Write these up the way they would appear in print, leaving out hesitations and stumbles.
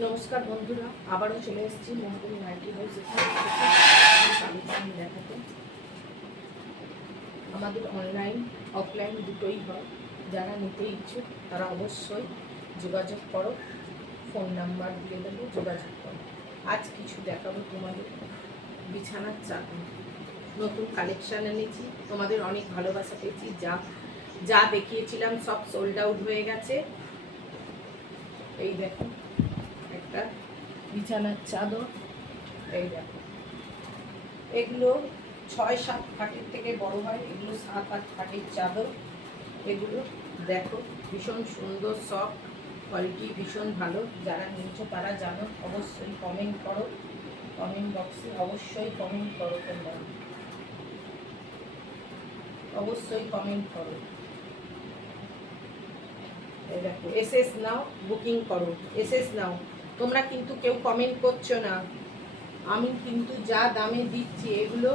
নমস্কার বন্ধুরা, আবারও চলে এসেছি মহকুম নাইটি হাউস কালেকশন দেখাতে। আমাদের অনলাইন অফলাইন দুটোই হয়। যারা নিতে ইচ্ছুক তারা অবশ্যই যোগাযোগ করো, ফোন নাম্বার দিয়ে দেবো, যোগাযোগ করো। আজ কিছু দেখাবো তোমাদের বিছানার চাদর, নতুন কালেকশান এনেছি। তোমাদের অনেক ভালোবাসা পেয়েছি। যা দেখিয়েছিলাম সব সোল্ড আউট হয়ে গেছে। এই দেখো একটা বিছানার চাদর, এই দেখো। এগুলো 6-7 খাটের থেকে বড় হয়, এগুলো 7-8 খাটের চাদর। এগুলো দেখো ভীষণ সুন্দর, সফট, কোয়ালিটি ভীষণ ভালো। যারা নিয়েছো তারা জানো, অবশ্যই কমেন্ট করো, কমেন্ট বক্সে অবশ্যই কমেন্ট করো, তোমরা অবশ্যই কমেন্ট করো। এই দেখো এসএস নাও, বুকিং করো, এসএস নাও। তোমরা কিন্তু কেউ কমেন্ট করছো না। আমি কিন্তু যা দামে দিচ্ছি এগুলো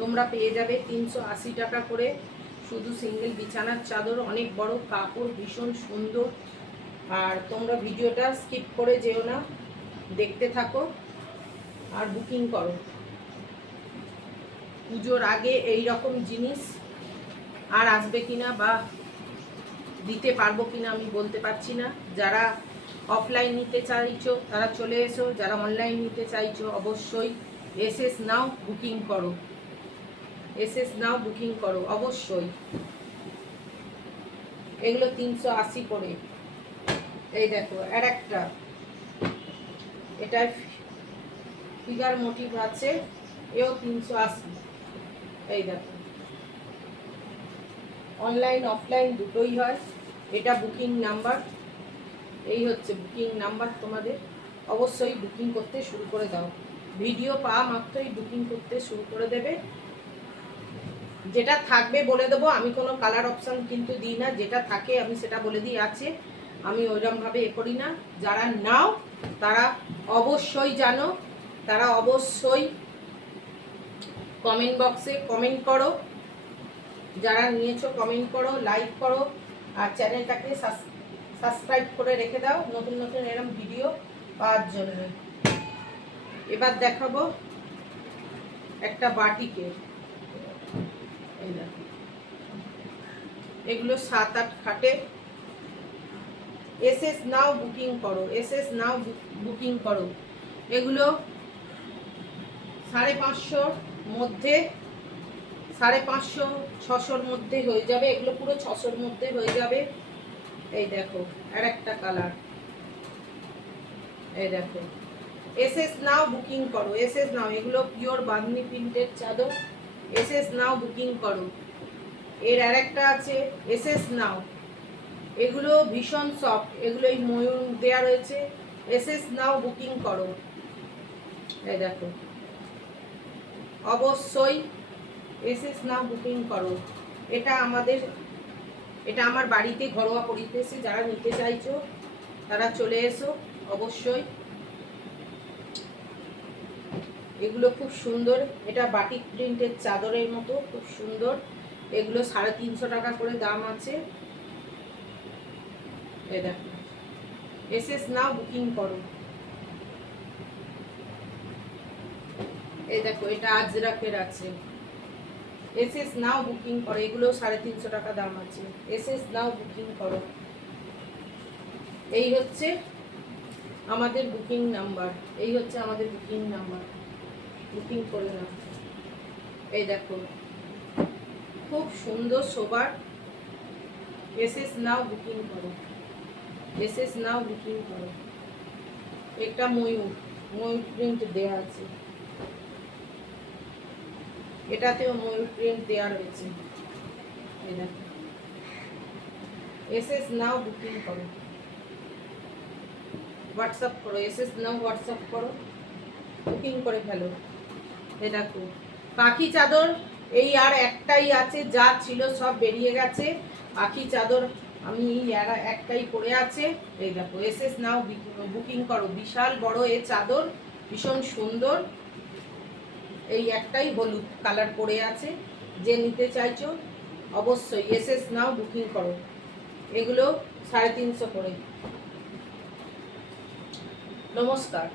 তোমরা পেয়ে যাবে 380 টাকা করে। শুধু সিঙ্গেল বিছানার চাদর, অনেক বড় কাপড়, ভীষণ সুন্দর। আর তোমরা ভিডিওটা স্কিপ করে যেও না, দেখতে থাকো আর বুকিং করো। পুজোর আগে এই রকম জিনিস আর আসবে কিনা বা দিতে পারবো কিনা আমি বলতে পারছি না। যারা অফলাইন নিতে চাইছো তারা চলে এসো, যারা অনলাইন নিতে চাইছো অবশ্যই এসএস নাও, বুকিং করো, এসএস নাও, বুকিং করো অবশ্যই। এগুলো 380 করে। এই দেখো আর একটা, এটা ফিগার মোটিভ আছে, এও 380। এই দেখো অনলাইন অফলাইন দুটোই হয়। এটা বুকিং নাম্বার, এই হচ্ছে বুকিং নাম্বার। তোমাদের অবশ্যই বুকিং করতে শুরু করে দাও। ভিডিও পাওয়া মাত্রই বুকিং করতে শুরু করে দেবে। যেটা থাকবে বলে দেবো, আমি কোনো কালার অপশান কিন্তু দিই না, যেটা থাকে আমি সেটা বলে দিই আছে। আমি ওইরকমভাবে করি না। যারা নাও তারা অবশ্যই জানো, তারা অবশ্যই কমেন্ট বক্সে কমেন্ট করো। যারা নিয়েছো কমেন্ট করো, লাইক করো, আর চ্যানেলটাকে সাবস্ক্রাইব করে রেখে দাও নতুন নতুন এরকম ভিডিও পাওয়ার জন্য। এবার দেখাবো একটা বাটিকে। এই দেখো এগুলো 7-8 খাটে। এসএস নাও, বুকিং করো, এসএস নাও, বুকিং করো। এগুলো 550 মধ্যে, 550-600 মধ্যে হয়ে যাবে। এগুলো পুরো 600 মধ্যে হয়ে যাবে। এই দেখো আর একটা কালার, এই দেখো এসএস নাও, বুকিং করো, এসএস নাও। এগুলো পিওর বাঁধনি প্রিন্টের চাদর, এসএস নাও, বুকিং করো। এর আর একটা আছে, এসএস নাও। এগুলো ভীষণ সফট, এগুলো এই ময়ূর দেওয়া রয়েছে। এসএস নাও, বুকিং করো। এই দেখো অবশ্যই এসএস নাও, বুকিং করো। এটা আমার বাড়িতে ঘরোয়া পরিবেশে যারা নিতে চাইছো তারা চলে এসো অবশ্যই। এগুলো খুব সুন্দর, এটা বাটিক প্রিন্টের চাদরের মতো খুব সুন্দর। এগুলো 350 টাকা করে দাম আছে। এই দেখো এসএস নাও, বুকিং করো। এই দেখো এটা আজরাকের আছে, এসএস নাও, বুকিং করো। এগুলো 350 টাকা দাম আছে, এসএস নাও, বুকিং করো। এই হচ্ছে আমাদের বুকিং নাম্বার, এই হচ্ছে আমাদের বুকিং নাম্বার, বুকিং করে নাও। এই দেখো খুব সুন্দর সোবার, এসএস নাও, বুকিং করো, এসএস নাও, বুকিং করো। একটা ময়ূর প্রিন্ট দেওয়া আছে, এটাতেও ময়ূর প্রিন্ট দেওয়া রয়েছে। এই দেখো এসএস নাও, বুকিং করো, হোয়াটসঅ্যাপ করো, এসএস নাও, হোয়াটসঅ্যাপ করো, বুকিং করে ফেলো। এই দেখো পাখি চাদর, এই আর একটাই আছে, যা ছিল সব বেরিয়ে গেছে। পাখি চাদর আমি একটাই পড়ে আছে। এই দেখো এসএস নাও, বুকিং করো। বিশাল বড় এ চাদর, ভীষণ সুন্দর। এই একটাই হলুদ কালার পড়ে আছে, যে নিতে চাইছো অবশ্যই এসএস নাও, বুকিং করো। এগুলো 350 করে। নমস্কার।